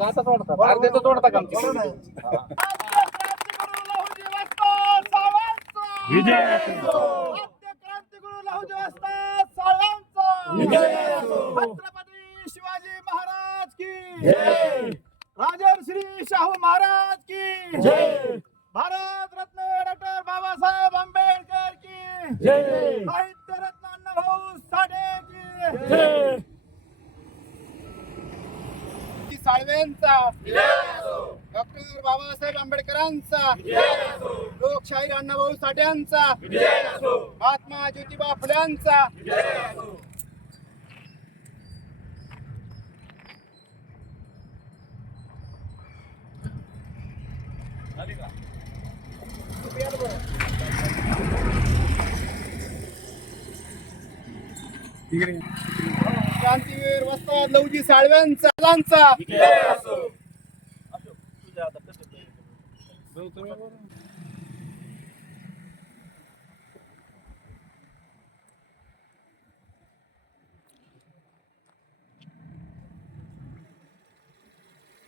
सोडा घासा सोडता अर्ध्याचं सोडता का आमची? छत्रपती शिवाजी महाराज की राजर्षी शाहू महाराज की भारत रत्न डॉक्टर बाबासाहेब आंबेडकर की. साहित्य रत्न अण्णाभाऊ साठे की साळवेंचा. डॉक्टर बाबासाहेब आंबेडकरांचा. लोकशाहीर अण्णाभाऊ साठ्यांचा महात्मा ज्योतिबा फुल्यांचा. क्रांतीवीर वस्ताद लवजी साळव्यांचा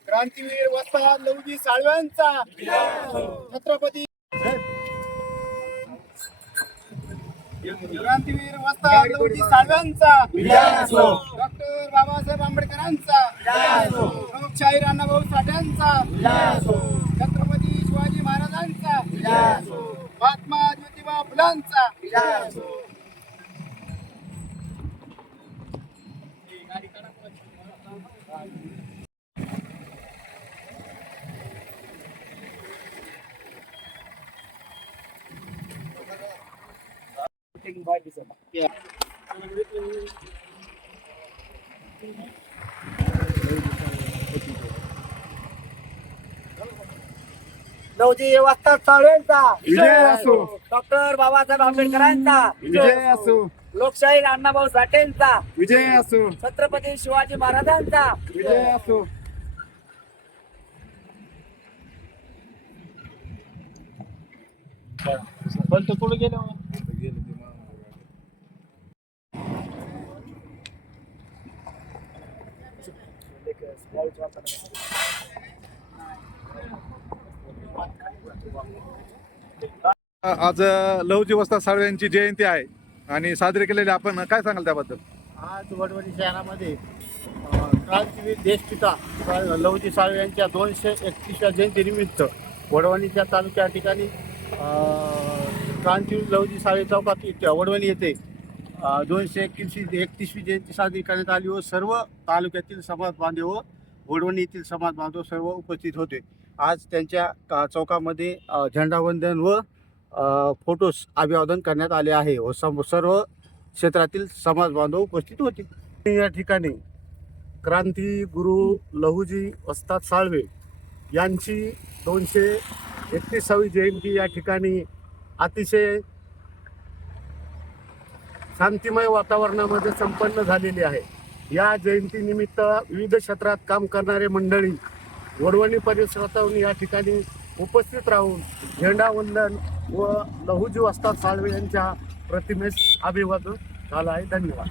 क्रांतीवीर वस्ताद लवजी साळव्यांचा. छत्रपती क्रांतीवीर वस्ताद साळव्यांचा डॉक्टर बाबासाहेब आंबेडकरांचा. लोकशाहीर अण्णाभाऊ साठ्यांचा छत्रपती शिवाजी महाराजांचा. महात्मा ज्योतिबा फुलांचा. नवजी वाजता साळवेंचा. विजय असो. डॉक्टर बाबासाहेब आंबेडकरांचा. विजय असो. लोकशाहीर अण्णाभाऊ साठेंचा. विजय असो. छत्रपती शिवाजी महाराजांचा. विजय असो. पण तो कुठे गेले आज अ, वस्ताद साळवे यांची जयंती आहे. आणि साजरी केलेली आपण काय सांगाल त्याबद्दल? आज वडवणी शहरामध्ये क्रांतीवीर देशपिता लवजी साळवे यांच्या दोनशे एकतीसव्या जयंतीनिमित्त वडवणीच्या तालुक्या ठिकाणी क्रांतीवीर लवजी साळवे चौकात वडवणी येथे दोनशे एकतीसवी एकतीसवी जयंती साजरी करण्यात आली व सर्व तालुक्यातील समाज बांधव व वडवणी येथील समाज बांधव सर्व उपस्थित होते. आज त्यांच्या का- चौकामध्ये झेंडावंदन व फोटोस अभिवादन करण्यात आले आहे व सम- सर्व क्षेत्रातील समाज बांधव उपस्थित होते. या ठिकाणी क्रांती गुरु लहुजी वस्ताद साळवे यांची दोनशे एकतीसावी जयंती या ठिकाणी अतिशय शांतिमय वातावरणामध्ये संपन्न झालेली आहे. या जयंतीनिमित्त विविध क्षेत्रात काम करणारे मंडळी वडवणी परिसरातून या ठिकाणी उपस्थित राहून झेंडावंदन व लहुजी वस्ताद साळवे यांच्या प्रतिमेस अभिवादन झालं आहे. धन्यवाद.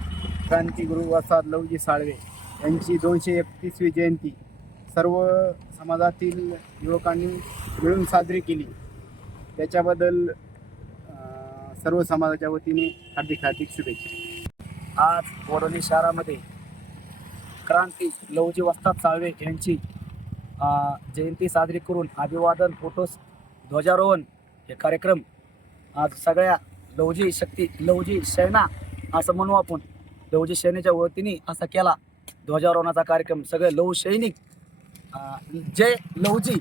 क्रांतीगुरु वसाद लवजी साळवे यांची दोनशे एकतीसवी जयंती सर्व समाजातील युवकांनी मिळून साजरी केली. त्याच्याबद्दल सर्व समाजाच्या वतीने हार्दिक हार्दिक शुभेच्छा. आज वडोली शहरामध्ये क्रांती लवजी वस्ताद साळवे यांची जयंती साजरी करून अभिवादन फोटोस ध्वजारोहण हे कार्यक्रम आज सगळ्या लवजी शक्ती लवजी सेना असं म्हणू आपण. लवजी सेनेच्या वतीने असा केला ध्वजारोहणाचा कार्यक्रम. सगळे लव सैनिक जय लवजी.